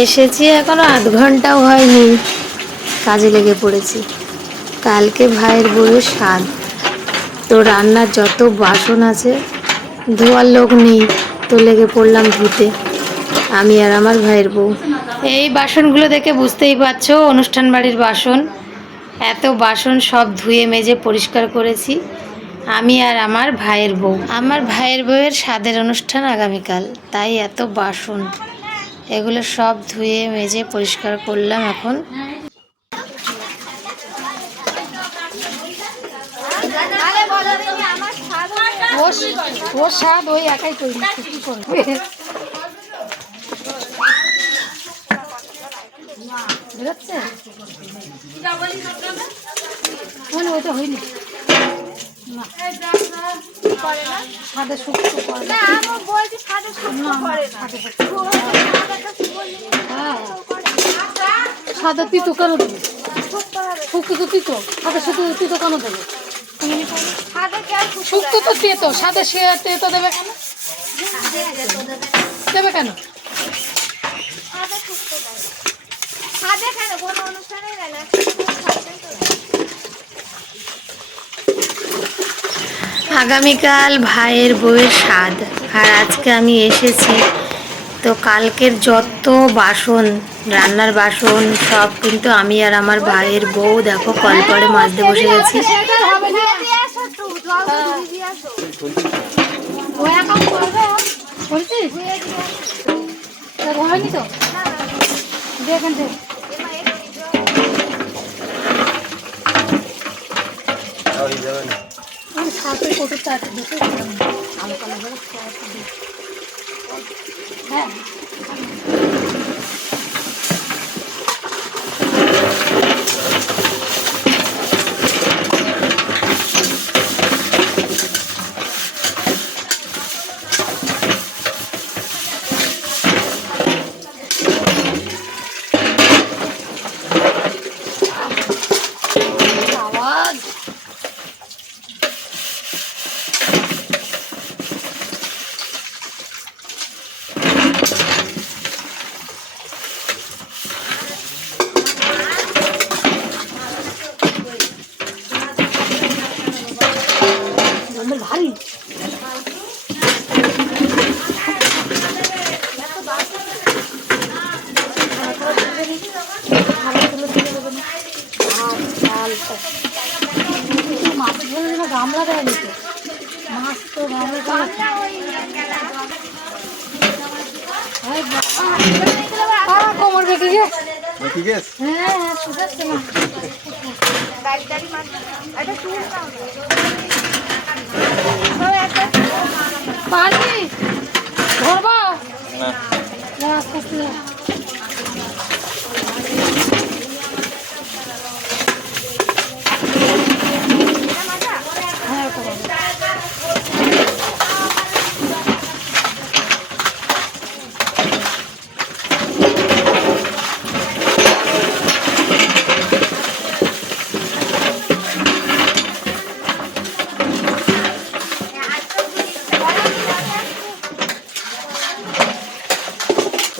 এসেছি এখনো আধ ঘন্টাও হয়নি, কাজে লেগে পড়েছি। কালকে ভাইয়ের বউয়ের স্বাদ, তো রান্নার যত বাসন আছে ধোয়ার লোক নেই, তো লেগে পড়লাম ধুতে আমি আর আমার ভাইয়ের বউ। এই বাসনগুলো দেখে বুঝতেই পারছো অনুষ্ঠান বাড়ির বাসন। এত বাসন সব ধুয়ে মেজে পরিষ্কার করেছি আমি আর আমার ভাইয়ের বউ। আমার ভাইয়ের বউয়ের স্বাদের অনুষ্ঠান আগামীকাল, তাই এত বাসন, এগুলো সব ধুয়ে মেজে পরিষ্কার করলাম এখন। ওর স্বাদ ওই একাই তৈরি, কি করবে? বেরোচ্ছে মানে ওইটা হয়নি না, সাদা শুক্তো করে না, হ্যাঁ সাদা তিতো কেন দেবে? শুক্তো তো তিতো, সাদা শুক্তো তিতো কেন দেবে? শুক্তো তো তেতো, সাদা সে তেতো দেবে কেন? দেবে কেন? আগামীকাল ভাইয়ের বউয়ের স্বাদ, আর আজকে আমি এসেছি, তো কালকের যত বাসন, রান্নার বাসন সব কিন্তু আমি আর আমার ভাইয়ের বউ দেখো কলপাড়ে মাজতে বসে গেছি। হ্যাঁ ভারী মাছ ধরে না, গামলা দেয় নিতে মাছ তো কোমর বেঁকে গেছে। হ্যাঁ হ্যাঁ শুকাচ্ছে না, পানি ধরবা আস্তে আস্তে।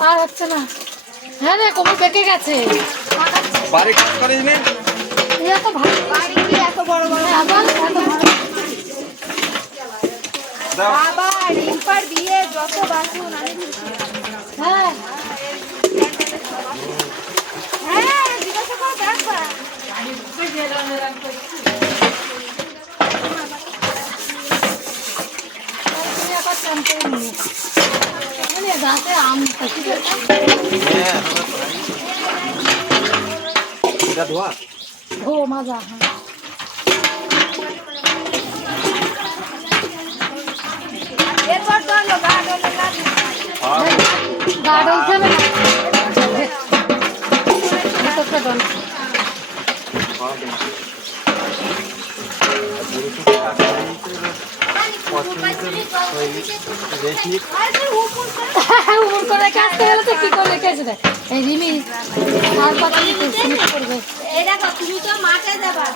আর হচ্ছে না, হ্যাঁ রে কোমর বেঁকে গেছে। বাড়ি কাজ করিস নি? এত ভারী বাড়ি কি এত বড় বড় আবার এত ভারী। বাবা রিম্পার বিয়ে যত বাসন আমি হ্যাঁ হ্যাঁ জিজ্ঞাসা করে দেখবা। দাঁতে আম ধো মাজা। গা ডলছে না উপর করে কাটতে গেলে তো কি করে কেছে দেয় এই রিমি আর কথা করবে। এই দেখো তুমি তো মাঠে যাবা।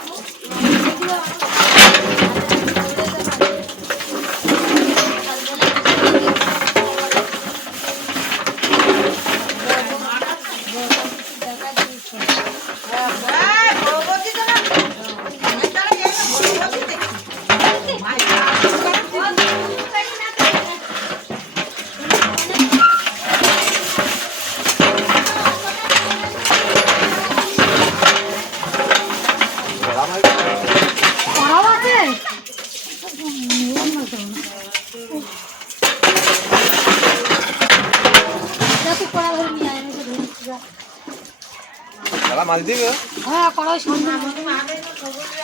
দাদা মাছ দিবে হ্যাঁ কড়াই সামনে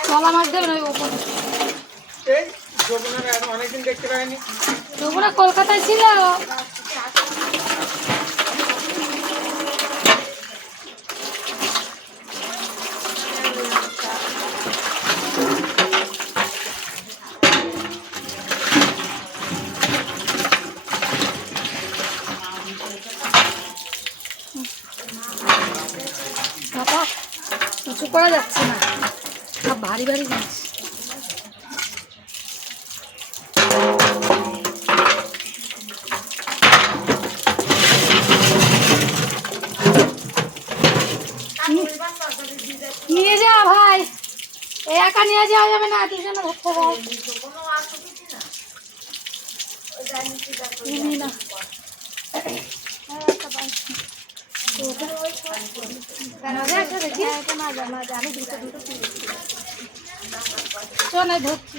তলা মাছ দেবে না ওই ওপরে এই যমুনার এখন অনেকদিন দেখতে পাইনি ওপরে কলকাতায় ছিল বাবা কিছু করা যাচ্ছে না সব ভারী ভারী জিনিস নিয়ে যা ভাই এই একা নিয়ে যাওয়া যাবে না দুজনে ধরতে ভাই নিবি না ধরছি